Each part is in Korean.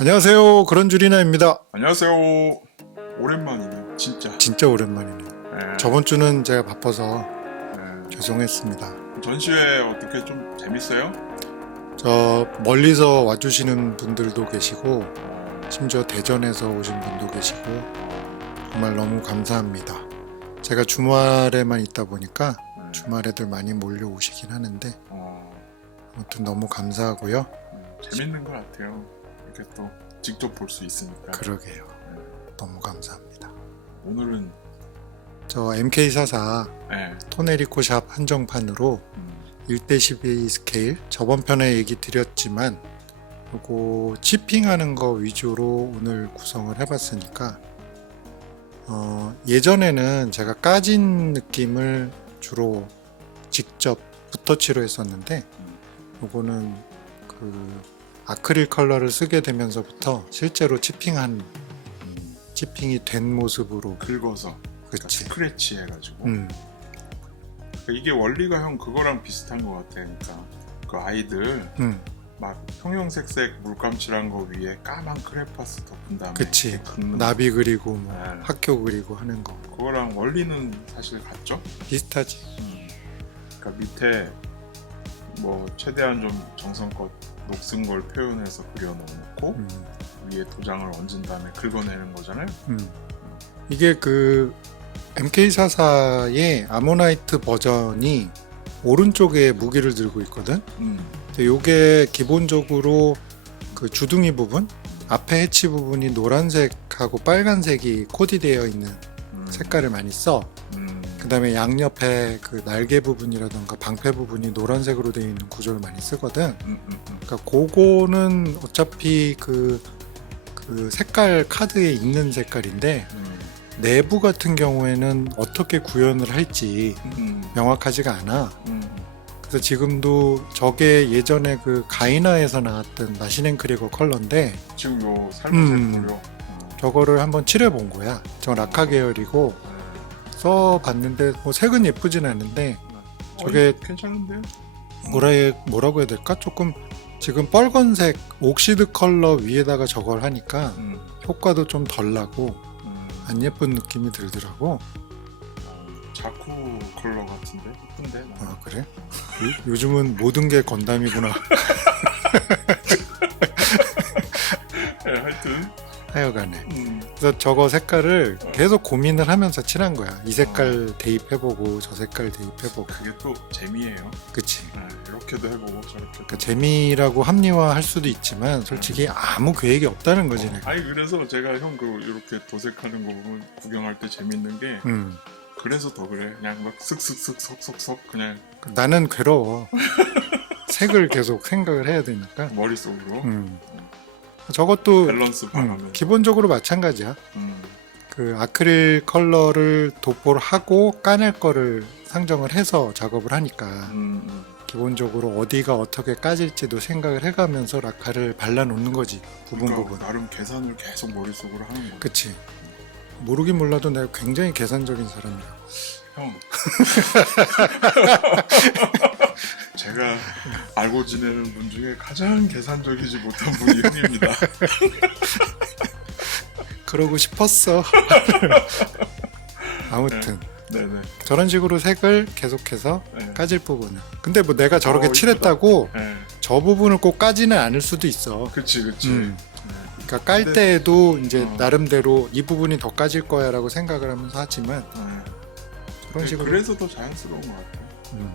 안녕하세요. 그런 줄이나입니다. 안녕하세요. 오랜만이네요. 진짜. 진짜 오랜만이네요. 네. 저번 주는 제가 바빠서 네. 죄송했습니다. 전시회 어떻게 좀 재밌어요? 저 멀리서 와주시는 분들도 계시고 심지어 대전에서 오신 분도 계시고 정말 너무 감사합니다. 제가 주말에만 있다 보니까 네. 주말에들 많이 몰려오시긴 하는데 어, 아무튼 너무 감사하고요. 음, 재밌는 것 같아요. 이렇게 또 직접 볼 수 있으니까. 그러게요. 너무 감사합니다. 오늘은 저 MK44 네. 토네리코 샵 한정판으로 음, 1대12 스케일 저번 편에 얘기 드렸지만 요거 치핑하는 거 위주로 오늘 구성을 해봤으니까 어, 예전에는 제가 까진 느낌을 주로 직접 붓터치로 했었는데 요거는 그 아크릴 컬러를 쓰게 되면서부터 실제로 치핑한 음, 치핑이 된 모습으로 긁어서 그러니까 그치 스크래치 해가지고 음, 그러니까 이게 원리가 형 그거랑 비슷한 것 같아. 그러니까 그 아이들 음, 막 형형색색 물감칠한 거 위에 까만 크레파스 덮은 다음에 그치. 이렇게 긁는 나비 그리고 뭐 네. 학교 그리고 하는 거 그거랑 원리는 사실 같죠? 비슷하지 그러니까 밑에 뭐 최대한 좀 정성껏 녹슨 걸 표현해서 그려놓고 음. 위에 도장을 얹은 다음에 긁어내는 거잖아요. 음. 이게 그 MK44의 아모나이트 버전이 오른쪽에 무기를 들고 있거든. 음. 요게 기본적으로 그 주둥이 부분, 앞에 해치 부분이 노란색하고 빨간색이 코디되어 있는 음. 색깔을 많이 써. 음. 그 다음에 양옆에 그 날개 부분이라던가 방패 부분이 노란색으로 되어 있는 구조를 많이 쓰거든. 음, 음, 음. 그러니까 그거는 어차피 그, 그 색깔 카드에 있는 색깔인데 음. 내부 같은 경우에는 어떻게 구현을 할지 음. 명확하지가 않아. 음. 그래서 지금도 저게 예전에 그 가이나에서 나왔던 나시넨크리거 컬러인데 지금 요 살모색 음. 보려. 음. 저거를 한번 칠해 본 거야. 저 라카 계열이고 써 봤는데 뭐 색은 예쁘진 않은데 저게- 어이, 괜찮은데요? 뭐라 해, 뭐라고 해야 될까? 조금 지금 빨간색 옥시드 컬러 위에다가 저걸 하니까 음. 효과도 좀 덜 나고 음. 안 예쁜 느낌이 들더라고. 어, 자쿠 컬러 같은데 예쁜데. 나는. 아 그래? 요, 요즘은 모든 게 건담이구나. 네, 하여튼. 하여간에. 음. 그래서 저거 색깔을 계속 고민을 하면서 칠한 거야. 이 색깔 대입해보고 저 색깔 대입해보고. 그게 또 재미예요. 그치? 네, 이렇게도 해보고 저렇게도. 그러니까 재미라고 합리화할 수도 있지만 솔직히 아무 계획이 없다는 거지 내가. 아니 그래서 제가 형 그 이렇게 도색하는 거 보면 구경할 때 재밌는 게 음. 그래서 더 그래 그냥 막 슥슥슥 석석석 그냥 나는 괴로워. 색을 계속 생각을 해야 되니까. 머릿속으로 음. 저것도 밸런스 음, 기본적으로 마찬가지야. 음, 그 아크릴 컬러를 도포를 하고 까낼 거를 상정을 해서 작업을 하니까 음, 음. 기본적으로 어디가 어떻게 까질지도 생각을 해가면서 라카를 발라놓는 거지 부분 그러니까 부분. 나름 계산을 계속 머릿속으로 하는 거야 그치? 모르긴 몰라도 내가 굉장히 계산적인 사람이야. 형 제가 알고 지내는 분 중에 가장 계산적이지 못한 분이 형입니다 그러고 싶었어. 아무튼 네네 저런 식으로 색을 계속해서 네. 까질 부분을. 근데 뭐 내가 저렇게 어, 칠했다고 네. 저 부분을 꼭 까지는 않을 수도 있어. 그치 그치 음. 네. 그러니까 깔 근데- 때에도 이제 어. 나름대로 이 부분이 더 까질 거야라고 생각을 하면서 하지만 네. 그런 식으로 그래서 더 자연스러운 것 같아요 음,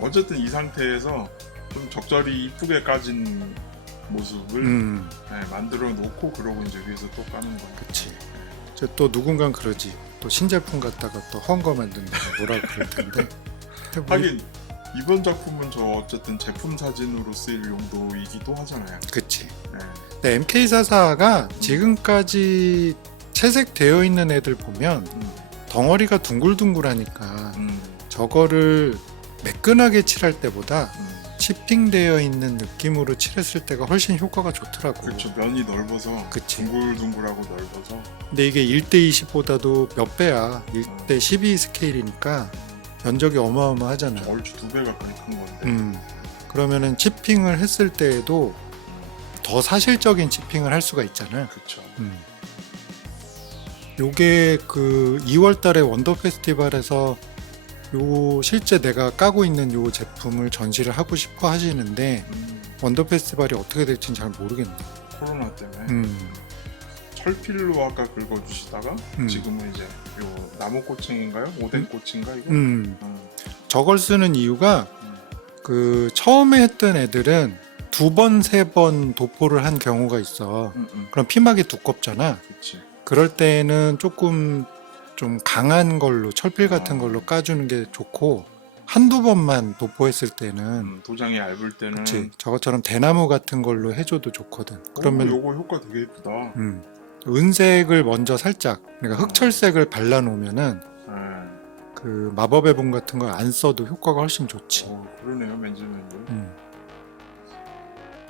어쨌든 이 상태에서 좀 적절히 이쁘게 까진 모습을 음, 네, 만들어 놓고 그러고 이제 위에서 또 까는 거예요. 그치. 이제 또 누군간 그러지. 또 신제품 갖다가 또 헝거 만든다 뭐라 그럴 텐데. 하긴 이번 작품은 저 어쨌든 제품 사진으로 쓰일 용도이기도 하잖아요. 그치. 네. 근데 MK44가 지금까지 채색되어 있는 애들 보면 음, 덩어리가 둥글둥글하니까 음, 저거를 매끈하게 칠할 때보다 음. 치핑되어 있는 느낌으로 칠했을 때가 훨씬 효과가 좋더라고. 그렇죠. 면이 넓어서 그치. 둥글둥글하고 넓어서 근데 이게 1대 20보다도 몇 배야. 1대 12 스케일이니까 면적이 어마어마하잖아. 얼추 두 배 가까이 큰 건데. 음. 그러면은 치핑을 했을 때에도 더 사실적인 치핑을 할 수가 있잖아. 그쵸. 음. 요게 그 2월 달에 원더 페스티벌에서 요 실제 내가 까고 있는 요 제품을 전시를 하고 싶어 하시는데 음, 원더 페스티벌이 어떻게 될지는 잘 모르겠네. 코로나 때문에 음. 철필로 아까 긁어주시다가 음. 지금은 이제 요 나무꽃층인가요? 오뎅꽃인가 이거? 음. 음, 저걸 쓰는 이유가 음. 그 처음에 했던 애들은 두 번, 세 번 도포를 한 경우가 있어. 음, 음. 그럼 피막이 두껍잖아. 그치. 그럴 때는 조금 좀 강한 걸로 철필 같은 아. 걸로 까주는 게 좋고 한두 번만 도포했을 때는 음, 도장이 얇을 때는 그치 저것처럼 대나무 같은 걸로 해줘도 좋거든. 그러면 그러면 요거 효과 되게 예쁘다. 음, 은색을 먼저 살짝 그러니까 흑철색을 발라놓으면은 네. 그 마법의 본 같은 걸 안 써도 효과가 훨씬 좋지. 어, 그러네요 맨질맨질. 음.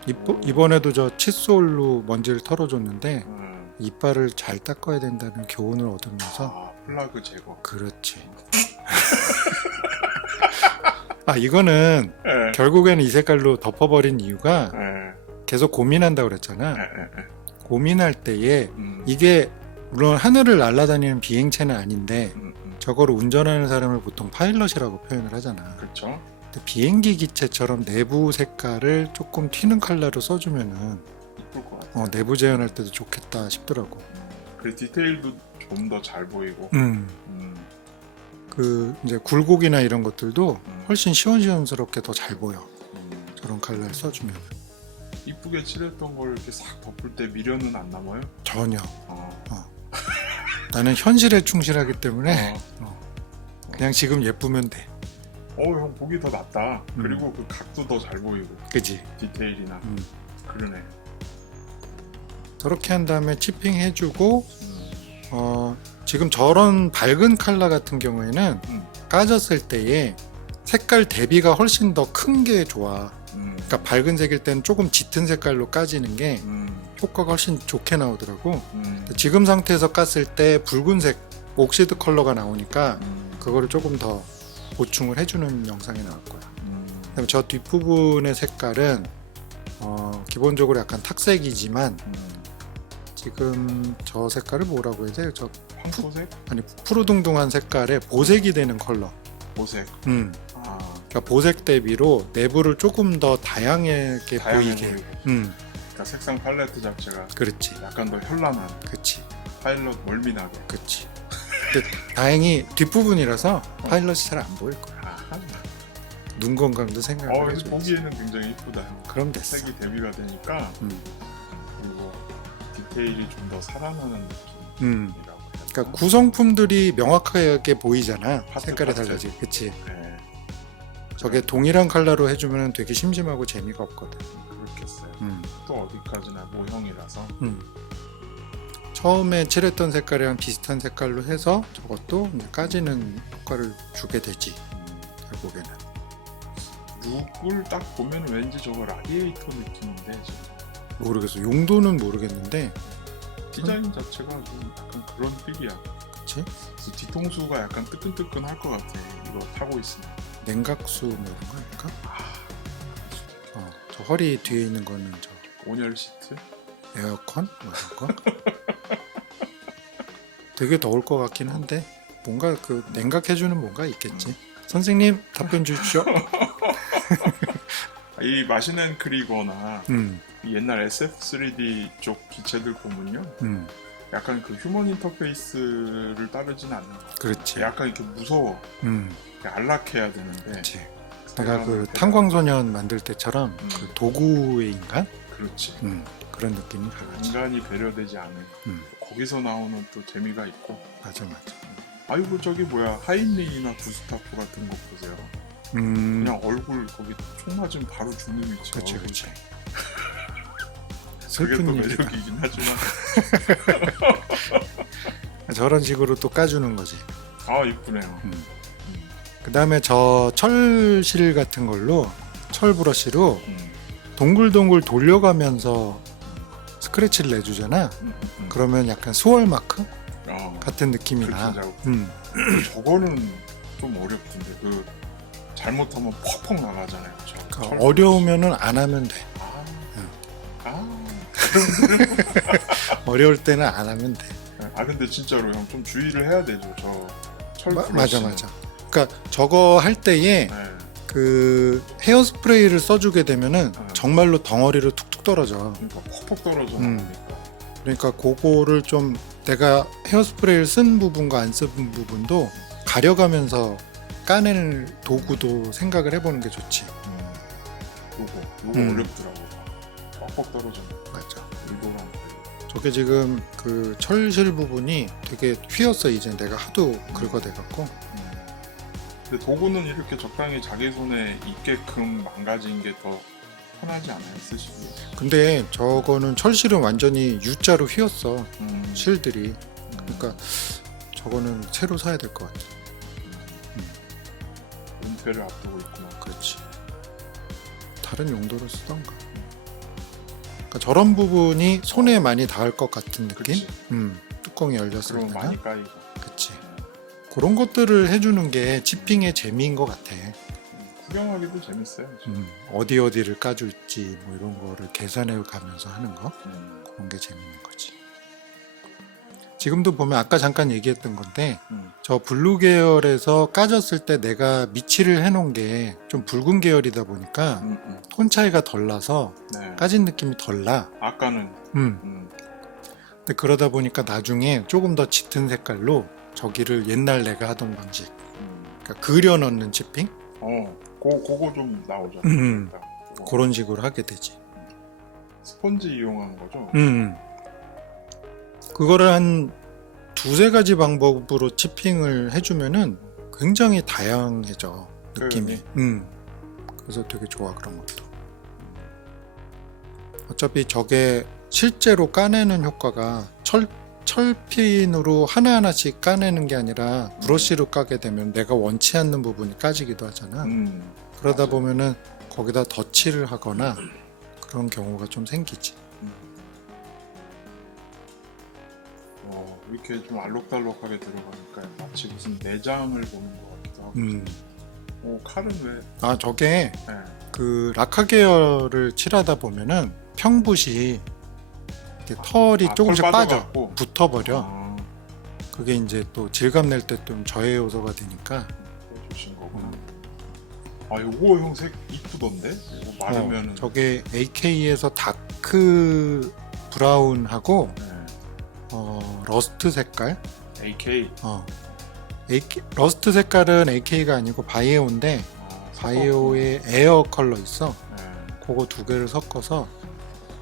이po- 이번에도 저 칫솔로 먼지를 털어줬는데 음. 이빨을 잘 닦아야 된다는 교훈을 얻으면서 아 플라그 제거. 그렇지. 아 이거는 예. 결국에는 이 색깔로 덮어버린 이유가 예. 계속 고민한다고 그랬잖아. 예, 예, 예. 고민할 때에 음. 이게 물론 하늘을 날아다니는 비행체는 아닌데 음, 음. 저거를 운전하는 사람을 보통 파일럿이라고 표현을 하잖아. 그렇죠. 근데 비행기 기체처럼 내부 색깔을 조금 튀는 컬러로 써주면은 이쁠 것. 어, 내부 재현할 때도 좋겠다 싶더라고. 그 디테일도 좀 더 잘 보이고. 음, 음. 그 이제 굴곡이나 이런 것들도 음. 훨씬 시원시원스럽게 더 잘 보여. 음. 저런 컬러를 써주면 이쁘게 칠했던 걸 이렇게 싹 덮을 때 미련은 안 남아요? 전혀. 어. 나는 현실에 충실하기 때문에 어. 그냥 지금 예쁘면 돼. 어, 형 보기 더 낫다. 음. 그리고 그 각도 더 잘 보이고 그지? 디테일이나 음. 그러네. 저렇게 한 다음에 치핑 해주고 음. 어, 지금 저런 밝은 컬러 같은 경우에는 음. 까졌을 때에 색깔 대비가 훨씬 더 큰 게 좋아. 음. 그러니까 밝은 색일 때는 조금 짙은 색깔로 까지는 게 음. 효과가 훨씬 좋게 나오더라고. 음. 지금 상태에서 깠을 때 붉은색 옥시드 컬러가 나오니까 음. 그거를 조금 더 보충을 해주는 영상이 나올 거야. 음. 그다음에 저 뒷부분의 색깔은 어, 기본적으로 약간 탁색이지만 음. 지금 저 색깔을 뭐라고 해야 돼? 저 황토색? 아니 푸르둥둥한 색깔에 보색이 되는 컬러. 보색. 음. 아. 그러니까 보색 대비로 내부를 조금 더 다양하게 다양해 보이게. 음, 그러니까 색상 팔레트 자체가 그렇지, 약간 더 현란한 그렇지, 파일럿 멀미나게. 그렇지. 근데 다행히 뒷부분이라서 파일럿이 잘 안 보일 거야. 아하. 눈 건강도 어, 생각을 그래서 해줘야지. 보기에는 굉장히 이쁘다. 형. 그럼 됐어. 색이 대비가 되니까 음, 디테일이 좀 더 살아나는 느낌이라고 음. 해야 되나? 그러니까 구성품들이 명확하게 보이잖아. 파트, 색깔이 파트. 달라지. 그치. 네, 저게 동일한 컬러로 해주면 되게 심심하고 재미가 없거든. 그렇겠어요. 음, 또 어디까지나 모형이라서 음. 처음에 칠했던 색깔이랑 비슷한 색깔로 해서 저것도 이제 까지는 효과를 주게 되지. 음, 결국에는. 룩을 딱 보면 왠지 저거 라디에이터 느낌인데 지금 모르겠어. 용도는 모르겠는데, 디자인 자체가 좀 약간 그런 필이야. 그치? 그래서 뒤통수가 약간 뜨끈뜨끈할 것 같아. 이거 타고 있으면. 냉각수 뭐 이런 거 아닐까? 아, 어, 저 허리 뒤에 있는 거는 저 온열 시트? 에어컨? 뭐 이런 거? 되게 더울 것 같긴 한데, 뭔가 그 냉각해주는 뭔가 있겠지. 선생님, 답변 주십시오. 이 마시넨 크리거나 음, 이 옛날 SF3D 쪽 기체들 보면요. 음, 약간 그 휴먼 인터페이스를 따르진 않는 것 같아. 그렇지. 약간 이렇게 무서워. 음, 이렇게 안락해야 되는데. 그렇지. 내가 그 탄광소년 만들 때처럼 음. 그 도구의 인간? 그렇지. 음, 그런 느낌이 강하지. 인간이 배려되지 않은 음, 거기서 나오는 또 재미가 있고 맞아, 맞아. 아이고 저기 뭐야 하인링이나 구스타프 같은 거 보세요 음, 그냥 얼굴 거기 총 맞으면 바로 죽는 위치 그렇지, 얼굴. 그렇지. 그게 슬픈 또 일이다. 매력이긴 하지만 저런 식으로 또 까주는 거지. 아 이쁘네요 음. 음, 그 다음에 저 철실 같은 걸로 철 브러쉬로 음, 동글동글 돌려가면서 스크래치를 내주잖아. 음. 그러면 약간 수월 마크 어, 같은 느낌이 나. 그렇죠, 음, 저거는 좀 어렵던데 그 잘못하면 퍽퍽 나가잖아요 저 그러니까 철 어려우면은 안 하면 돼. 아, 음. 아 어려울 때는 안 하면 돼. 아 근데 진짜로 형 좀 주의를 해야 되죠. 저철 마- 맞아 맞아. 그러니까 저거 할 때에 네. 그 헤어스프레이를 써주게 되면은 네. 정말로 덩어리로 툭툭 떨어져. 그러니까 퍽퍽 떨어져 음. 그러니까 그거를 좀 내가 헤어스프레이를 쓴 부분과 안 쓴 부분도 가려가면서 까낼 도구도 생각을 해보는 게 좋지. 음. 요거 요거 음. 어렵더라고. 퍽퍽 떨어져. 맞아. 이거랑. 저게 지금 그 철실 부분이 되게 휘었어 이제 내가 하도 긁어대갖고. 음. 근데 도구는 이렇게 적당히 자기 손에 있게끔 망가진 게 더 편하지 않아요 쓰시기에? 근데 저거는 철실은 완전히 U자로 휘었어 음. 실들이. 음. 그러니까 저거는 새로 사야 될 것 같아. 은퇴를 앞두고 있구나. 그렇지. 다른 용도로 쓰던가. 그러니까 저런 부분이 손에 많이 닿을 것 같은 느낌? 그치. 음, 뚜껑이 열렸을 때는. 많이 까이고. 그치. 음. 그런 것들을 해주는 게 치핑의 재미인 것 같아. 구경하기도 재밌어요. 음, 어디 어디를 까줄지 뭐 이런 거를 계산해 가면서 하는 거 음. 그런 게 재밌는 거지. 지금도 보면 아까 잠깐 얘기했던 건데 음. 저 블루 계열에서 까졌을 때 내가 미치를 해놓은 게 좀 붉은 계열이다 보니까 음, 음. 톤 차이가 덜 나서 네. 까진 느낌이 덜 나. 아까는 음. 음. 근데 그러다 보니까 나중에 조금 더 짙은 색깔로 저기를 옛날 내가 하던 방식, 음. 그러니까 그려 넣는 치핑 어, 고 그거 좀 나오죠. 음. 그러니까. 그런 식으로 하게 되지. 스펀지 이용한 거죠. 음. 그거를 한 두세 가지 방법으로 치핑을 해주면은 굉장히 다양해져 느낌이. 음. 그래서 되게 좋아 그런 것도. 어차피 저게 실제로 까내는 효과가 철 철핀으로 하나하나씩 까내는 게 아니라 브러쉬로 까게 되면 내가 원치 않는 부분이 까지기도 하잖아. 음. 그러다. 보면은 거기다 덧칠을 하거나 그런 경우가 좀 생기지. 어, 이렇게 좀 알록달록하게 들어가니까 마치 무슨 내장을 보는 것 같기도 하고. 음. 어, 칼은 왜? 아 저게 네. 그 라카 계열을 칠하다 보면은 평붓이 이렇게 털이 아, 조금씩 털 빠져 빠져갖고? 붙어버려. 아, 그게 이제 또 질감 낼 때 좀 저해 요소가 되니까 해주신 거구나. 음. 아, 요거 형색 이쁘던데? 이거 마르면은. 어, 저게 AK에서 다크 브라운하고 네. 어, 러스트 색깔 AK. 어. AK, 러스트 색깔은 AK가 아니고 바이오인데 아, 바이오의 에어 컬러 있어 네. 그거 두 개를 섞어서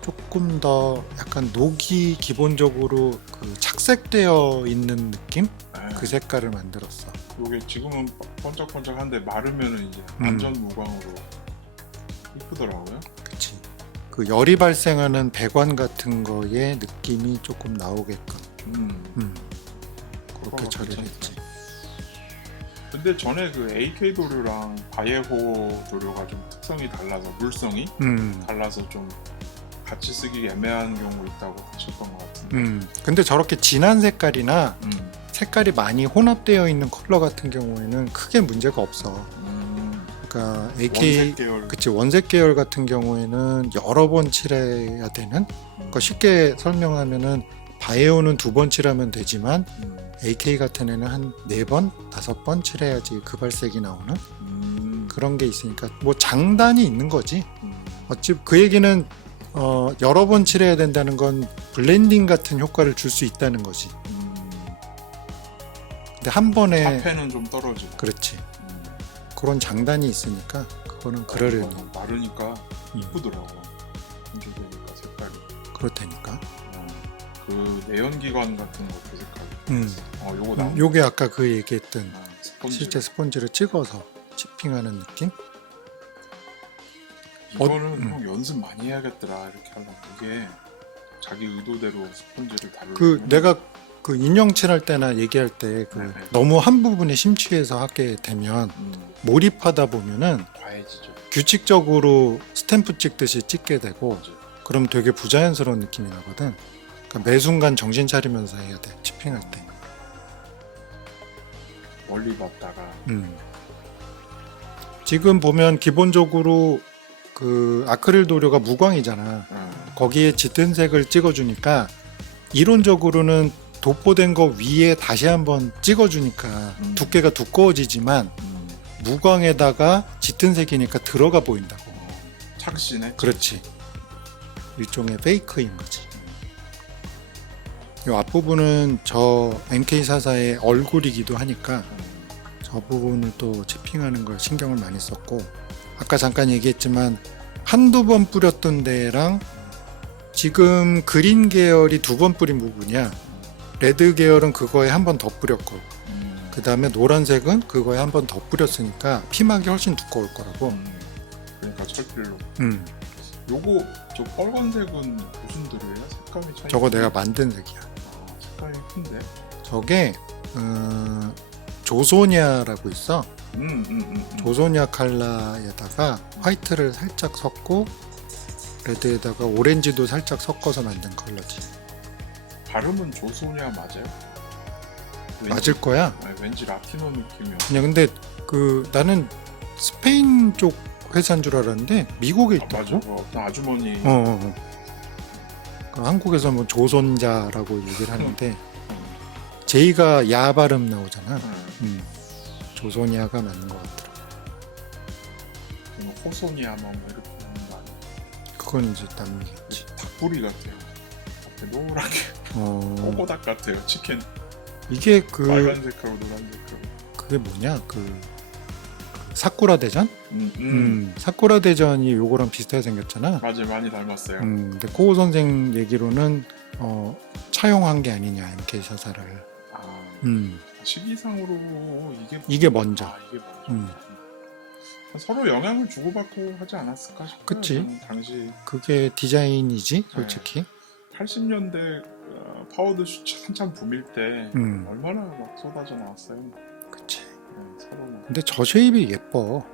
조금 더 약간 녹이 기본적으로 그 착색되어 있는 느낌 네. 그 색깔을 만들었어 요게 지금은 번쩍번쩍한데 마르면은 이제 음. 완전 무광으로 이쁘더라고요. 그 열이 발생하는 배관 같은 거의 느낌이 조금 나오게끔 음. 음, 그렇게 어, 처리를 괜찮다. 했지 근데 전에 그 AK 도료랑 바이에호 도료가 좀 특성이 달라서 물성이 음, 달라서 좀 같이 쓰기 애매한 경우 있다고 하셨던 것 같은데. 음. 근데 저렇게 진한 색깔이나 음. 색깔이 많이 혼합되어 있는 컬러 같은 경우에는 크게 문제가 없어 음. 그러니까 AK 원색 계열. 그치 원색 계열 같은 경우에는 여러 번 칠해야 되는 음. 그러니까 쉽게 설명하면은 바이오는 두 번 칠하면 되지만 음. AK 같은 애는 한 네 번, 다섯 번 칠해야지 그 발색이 나오는 음. 그런 게 있으니까 뭐 장단이 있는 거지. 음. 어찌 그 얘기는 어, 여러 번 칠해야 된다는 건 블렌딩 같은 효과를 줄 수 있다는 거지. 음. 근데 한 번에 사패는 좀 떨어지고. 그렇지 음. 그런 장단이 있으니까 그거는 그러려니 어, 마르니까 음. 이쁘더라고. 보니까 색깔이. 그렇다니까. 어. 그 내연기관 같은 거그 색깔. 음. 어, 요거 음, 나온 요게 아까 그 얘기했던 아, 스펀지. 실제 스펀지를 찍어서 치핑하는 느낌? 어, 이거는 음. 형 연습 많이 해야겠더라 이렇게 하려면 이게 자기 의도대로 스펀지를 다루는 그 내가 그 인형 칠할 때나 얘기할 때그 네, 네. 너무 한 부분에 심취해서 하게 되면 음, 몰입하다 보면은 과해지죠 규칙적으로 스탬프 찍듯이 찍게 되고. 그럼 되게 부자연스러운 느낌이 나거든. 그러니까 매 순간 정신 차리면서 해야 돼 치핑할 때. 멀리 봤다가 음. 지금 보면 기본적으로 그 아크릴 도료가 무광이잖아. 음, 거기에 짙은 색을 찍어주니까 이론적으로는 도포된 거 위에 다시 한번 찍어주니까 음. 두께가 두꺼워지지만 음. 무광에다가 짙은 색이니까 들어가 보인다고. 어, 착시네. 그렇지. 일종의 페이크인 거지. 이 앞부분은 저 MK44의 얼굴이기도 하니까 음. 저 부분을 또 치핑하는 걸 신경을 많이 썼고 아까 잠깐 얘기했지만 한두 번 뿌렸던 데랑 지금 그린 계열이 두 번 뿌린 부분이야. 레드 계열은 그거에 한 번 더 뿌렸고 음. 그 다음에 노란색은 그거에 한 번 더 뿌렸으니까 피막이 훨씬 두꺼울 거라고. 음. 그러니까 철필로. 음, 요거 저 빨간색은 무슨 드루예요? 색감이 차이. 저거 내가 만든 색이야. 아, 색감이 큰데. 저게 어, 조소냐라고 있어. 음, 음, 음. 음. 조소냐 칼라에다가 화이트를 살짝 섞고 레드에다가 오렌지도 살짝 섞어서 만든 컬러지. 발음은 조소냐 맞아요? 왠지- 맞을 거야. 아니, 왠지 라티노 느낌이야. 그냥 근데 그 나는 스페인 쪽 회사인 줄 알았는데 미국에 아, 맞아. 있다고. 그 어떤 아주머니. 어, 어, 어. 그 한국에서 뭐 조손자라고 얘기를 하는데 음. 제이가 야 발음 나오잖아. 음. 음. 조소니아가 맞는 것 같더라. 뭐 호소니아 뭐 이렇게 하는 거 아니야? 그건 이제 남미겠지. 닭부리 같아요. 앞에 노랗게 어, 꼬꼬닭 같아요. 치킨 이게 그 빨간색하고 노란색하고. 그게 뭐냐 그 사쿠라 대전? 음, 음. 음, 사쿠라 대전이 요거랑 비슷하게 생겼잖아. 맞아요, 많이 닮았어요. 음, 근데 코 선생 얘기로는 어, 차용한 게 아니냐 MK 샤사를. 아, 음, 시기상으로 이게 이게 먼저. 아, 이게 먼저. 음. 서로 영향을 주고받고 하지 않았을까 싶어요. 그치. 저는 당시 그게 디자인이지 솔직히. 80년대 어, 파워드 슈츠 한참 붐일 때 음, 얼마나 막 쏟아져 나왔어요. 그치. 네, 서로 막. 근데 저 쉐입이 예뻐.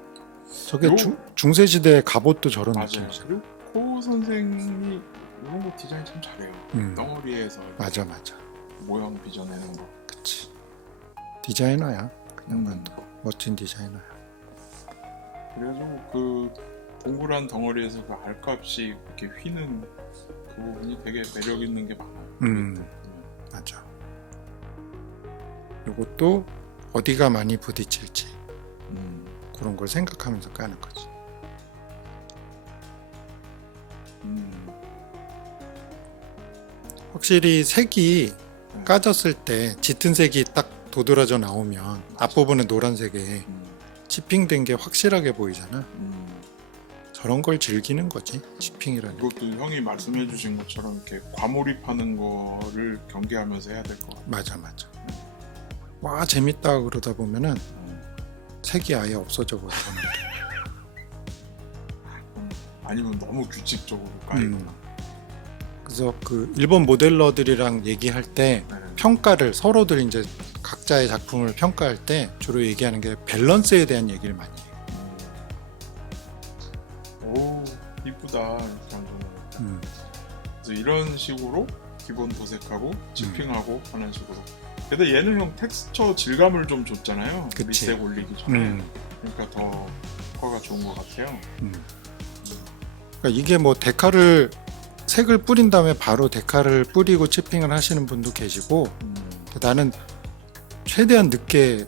저게 요- 중, 중세 시대 갑옷도 저런 맞아요. 느낌이잖아. 그리고 코 선생이 이런 거 디자인 참 잘해요. 음, 덩어리에서 맞아 맞아. 모형 빚어내는 거. 그치. 디자이너야. 그냥 음. 멋진 디자이너야. 그래가지고 그 동그란 덩어리에서 그 알값이 이렇게 휘는 그 부분이 되게 매력 있는 게 많아요. 음. 맞아. 요것도 어디가 많이 부딪힐지 음. 그런 걸 생각하면서 까는 거지. 음. 확실히 색이 까졌을 때 짙은 색이 딱 도드라져 나오면 앞부분은 노란색에 음. 치핑된 게 확실하게 보이잖아. 음. 저런 걸 즐기는 거지. 치핑이라는 게. 이것도 형이 말씀해 주신 것처럼 이렇게 과몰입하는 거를 경계하면서 해야 될 것 같아요. 맞아 맞아. 와 재밌다 그러다 보면은 음. 색이 아예 없어져 버리는 아니면 너무 규칙적으로 까이거나. 음. 그래서 그 일본 모델러들이랑 얘기할 때 네. 평가를 서로들 이제 각자의 작품을 평가할 때 주로 얘기하는 게 밸런스에 대한 얘기를 많이 해요. 음. 오 이쁘다 이렇게 하는 음. 그래서 이런 식으로 기본 도색하고 지핑하고 하는 식으로. 근데 얘는 형 텍스처 질감을 좀 줬잖아요. 그치. 밑색 올리기 전에. 음. 그러니까 더 효과가 좋은 것 같아요. 음. 그러니까 이게 뭐 데카를 색을 뿌린 다음에 바로 데카를 뿌리고 치핑을 하시는 분도 계시고 음. 나는 최대한 늦게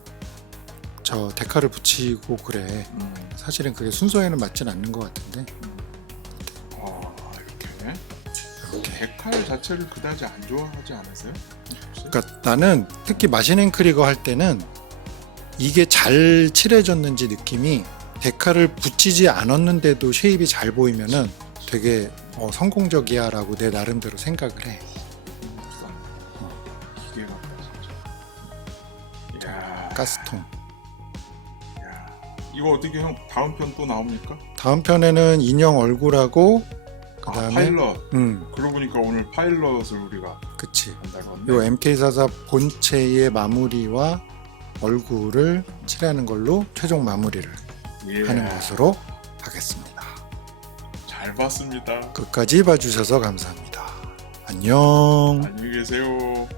저 데카를 붙이고 그래. 음. 사실은 그게 순서에는 맞진 않는 것 같은데 아 이렇게 이렇게. 데칼 자체를 그다지 안 좋아하지 않으세요? 혹시? 그러니까 나는 특히 마시넨 크리거 할 때는 이게 잘 칠해졌는지 느낌이 데카를 붙이지 않았는데도 쉐입이 잘 보이면은 되게 어, 성공적이야라고 내 나름대로 생각을 해. 기계 같다 진짜. 이야, 가스통. 이거 어떻게 형 다음 편 또 나옵니까? 다음 편에는 인형 얼굴하고 아 그다음에 파일럿. 음, 그러고 보니까 오늘 파일럿을 우리가 그치. 한다고 요 MK44 본체의 마무리와 얼굴을 칠하는 걸로 최종 마무리를 예. 하는 것으로 하겠습니다. 잘 봤습니다. 끝까지 봐주셔서 감사합니다. 안녕. 안녕히 계세요.